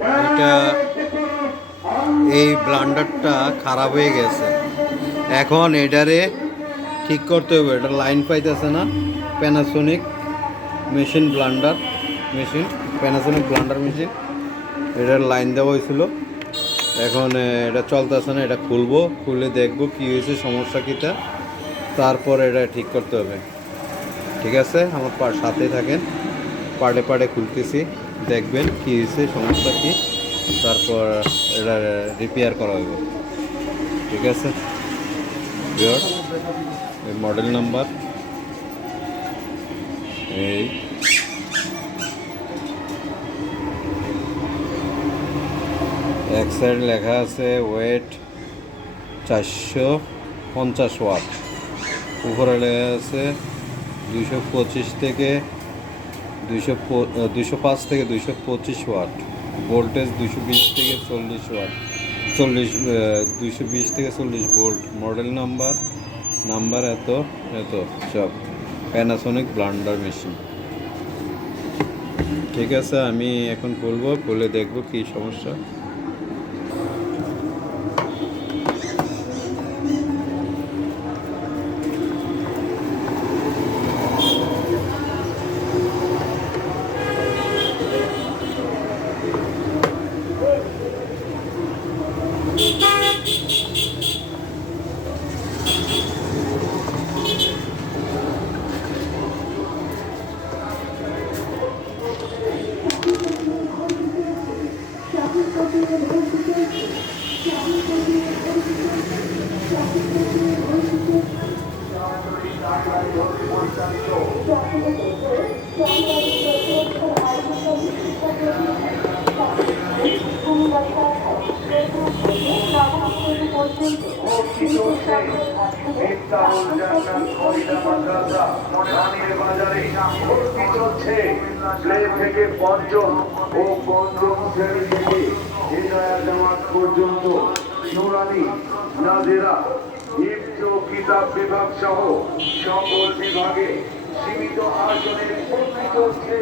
এটা এই ব্লান্ডারটা খারাপ হয়ে গেছে, এখন এটারে ঠিক করতে হবে। এটা লাইন পাইতেছে না। Panasonic machine blunder machine, Panasonic blunder machine, এটার লাইন দেওয়া হয়েছিল। এখন এটা চলতেছে না। এটা খুলবো, খুলে দেখবো কী হয়েছে, সমস্যা কীটা, তারপর এটা ঠিক করতে হবে। ঠিক আছে, আমার সাথে থাকেন, পাড়ে পাড়ে খুলতেছি, দেখবেন কী হয়েছে, সমস্যা কী, তারপর এটা রিপেয়ার করা হবে। ঠিক আছে ভিউয়ার্স, এই মডেল নাম্বার এই এক সাইড লেখা আছে ওয়েট 450 ওয়াট, উপরে লেখা আছে 225 থেকে 205 থেকে 225 ওয়াট, ভোল্টেজ 220 থেকে 40 ওয়াট, 220 থেকে 40 ভোল্ট, মডেল নাম্বার এত এত, সব প্যানাসোনিক ব্লান্ডার মেশিন। ঠিক আছে, আমি এখন খুলবো, খুলে দেখবো কী সমস্যা। থেকে পঞ্চম ও পঞ্চম শ্রেণী থেকে জামাত পর্যন্ত নুরানি, নাজেরা, হিফজ ও কিতাব বিভাগ সহ সকল বিভাগে সীমিত আসনে ভর্তি চলছে।